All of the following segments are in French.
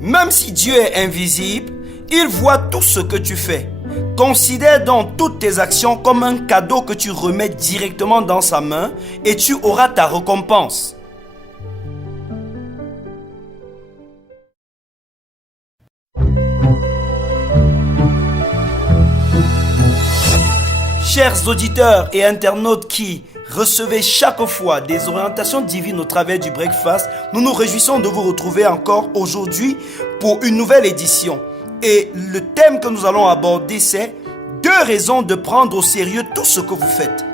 Même si Dieu est invisible, il voit tout ce que tu fais. Considère donc toutes tes actions comme un cadeau que tu remets directement dans sa main et tu auras ta récompense. Chers auditeurs et internautes qui recevez chaque fois des orientations divines au travers du Breakfast, nous nous réjouissons de vous retrouver encore aujourd'hui pour une nouvelle édition. Et le thème que nous allons aborder, c'est 2 raisons de prendre au sérieux tout ce que vous faites.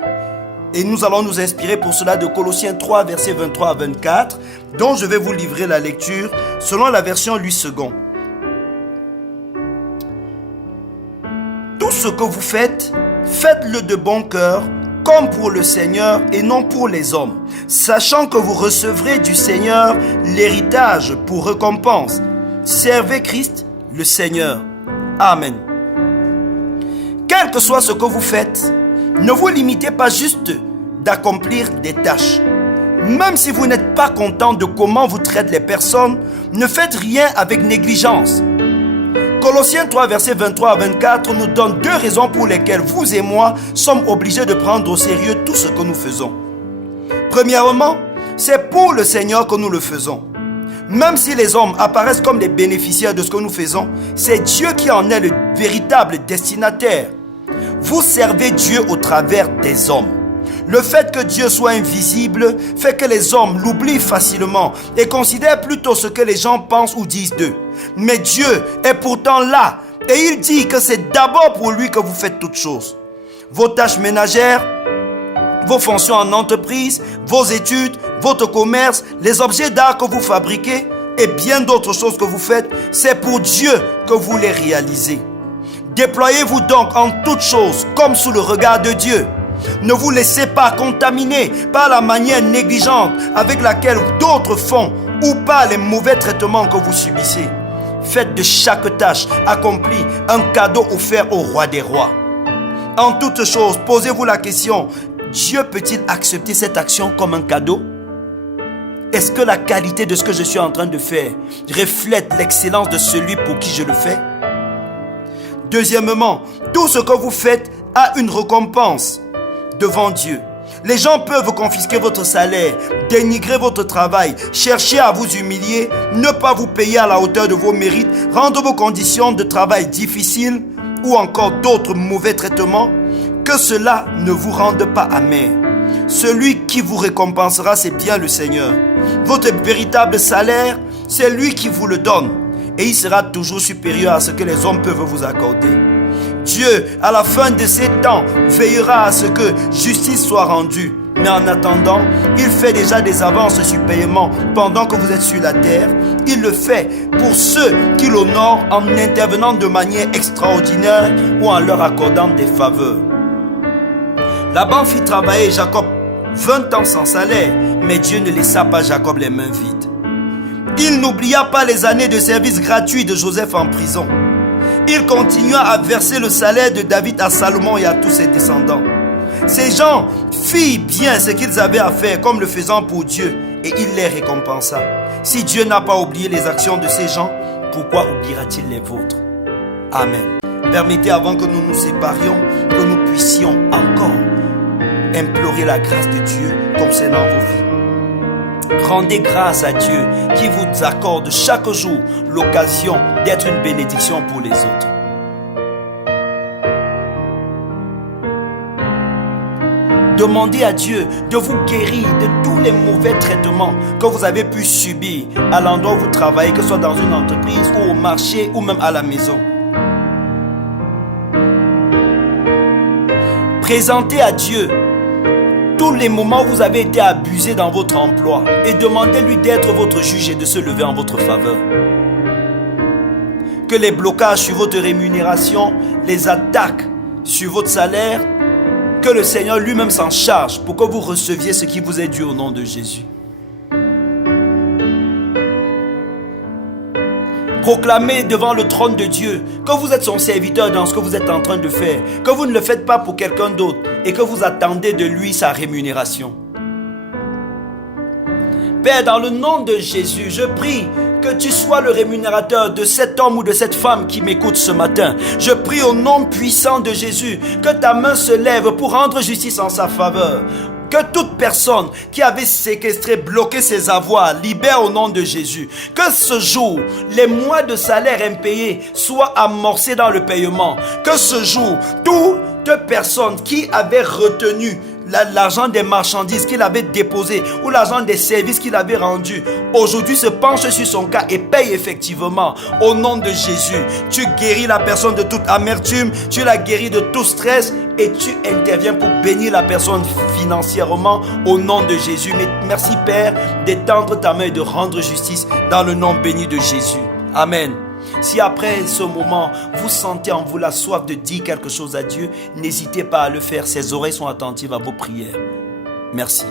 Et nous allons nous inspirer pour cela de Colossiens 3, versets 23 à 24, dont je vais vous livrer la lecture selon la version Louis II. Tout ce que vous faites, faites-le de bon cœur, comme pour le Seigneur et non pour les hommes, sachant que vous recevrez du Seigneur l'héritage pour récompense. Servez Christ, le Seigneur. Amen. Quel que soit ce que vous faites, ne vous limitez pas juste d'accomplir des tâches. Même si vous n'êtes pas content de comment vous traitent les personnes, ne faites rien avec négligence. Colossiens 3, versets 23 à 24 nous donne 2 raisons pour lesquelles vous et moi sommes obligés de prendre au sérieux tout ce que nous faisons. Premièrement, c'est pour le Seigneur que nous le faisons. Même si les hommes apparaissent comme les bénéficiaires de ce que nous faisons, c'est Dieu qui en est le véritable destinataire. Vous servez Dieu au travers des hommes. Le fait que Dieu soit invisible fait que les hommes l'oublient facilement et considèrent plutôt ce que les gens pensent ou disent d'eux. Mais Dieu est pourtant là et il dit que c'est d'abord pour lui que vous faites toutes choses. Vos tâches ménagères, vos fonctions en entreprise, vos études, votre commerce, les objets d'art que vous fabriquez et bien d'autres choses que vous faites, c'est pour Dieu que vous les réalisez. Déployez-vous donc en toutes choses comme sous le regard de Dieu. Ne vous laissez pas contaminer par la manière négligente avec laquelle d'autres font ou par les mauvais traitements que vous subissez. Faites de chaque tâche accomplie un cadeau offert au roi des rois. En toutes choses, posez-vous la question, Dieu peut-il accepter cette action comme un cadeau? Est-ce que la qualité de ce que je suis en train de faire reflète l'excellence de celui pour qui je le fais? Deuxièmement, tout ce que vous faites a une récompense devant Dieu. Les gens peuvent confisquer votre salaire, dénigrer votre travail, chercher à vous humilier, ne pas vous payer à la hauteur de vos mérites, rendre vos conditions de travail difficiles ou encore d'autres mauvais traitements. Que cela ne vous rende pas amer. Celui qui vous récompensera, c'est bien le Seigneur. Votre véritable salaire, c'est lui qui vous le donne. Et il sera toujours supérieur à ce que les hommes peuvent vous accorder. Dieu, à la fin de ces temps, veillera à ce que justice soit rendue. Mais en attendant, il fait déjà des avances sur paiement pendant que vous êtes sur la terre. Il le fait pour ceux qui l'honorent en intervenant de manière extraordinaire ou en leur accordant des faveurs. Laban fit travailler Jacob 20 ans sans salaire, mais Dieu ne laissa pas Jacob les mains vides. Il n'oublia pas les années de service gratuit de Joseph en prison. Il continua à verser le salaire de David à Salomon et à tous ses descendants. Ces gens firent bien ce qu'ils avaient à faire comme le faisant pour Dieu et il les récompensa. Si Dieu n'a pas oublié les actions de ces gens, pourquoi oubliera-t-il les vôtres? Amen. Permettez avant que nous nous séparions, que nous puissions encore implorer la grâce de Dieu concernant vos vies. Rendez grâce à Dieu qui vous accorde chaque jour l'occasion d'être une bénédiction pour les autres. Demandez à Dieu de vous guérir de tous les mauvais traitements que vous avez pu subir à l'endroit où vous travaillez, que ce soit dans une entreprise ou au marché ou même à la maison. Présentez à Dieu tous les moments où vous avez été abusé dans votre emploi et demandez-lui d'être votre juge et de se lever en votre faveur. Que les blocages sur votre rémunération, les attaques sur votre salaire, que le Seigneur lui-même s'en charge pour que vous receviez ce qui vous est dû au nom de Jésus. Proclamez devant le trône de Dieu que vous êtes son serviteur dans ce que vous êtes en train de faire, que vous ne le faites pas pour quelqu'un d'autre et que vous attendez de lui sa rémunération. Père, dans le nom de Jésus, je prie que tu sois le rémunérateur de cet homme ou de cette femme qui m'écoute ce matin. Je prie au nom puissant de Jésus que ta main se lève pour rendre justice en sa faveur. Que toute personne qui avait séquestré, bloqué ses avoirs, libère au nom de Jésus. Que ce jour, les mois de salaire impayés soient amorcés dans le paiement. Que ce jour, toute personne qui avait retenu l'argent des marchandises qu'il avait déposé ou l'argent des services qu'il avait rendus, aujourd'hui se penche sur son cas et paye effectivement. Au nom de Jésus, tu guéris la personne de toute amertume, tu la guéris de tout stress et tu interviens pour bénir la personne financièrement au nom de Jésus. Mais merci Père d'étendre ta main et de rendre justice dans le nom béni de Jésus. Amen. Si après ce moment, vous sentez en vous la soif de dire quelque chose à Dieu, n'hésitez pas à le faire. Ses oreilles sont attentives à vos prières. Merci.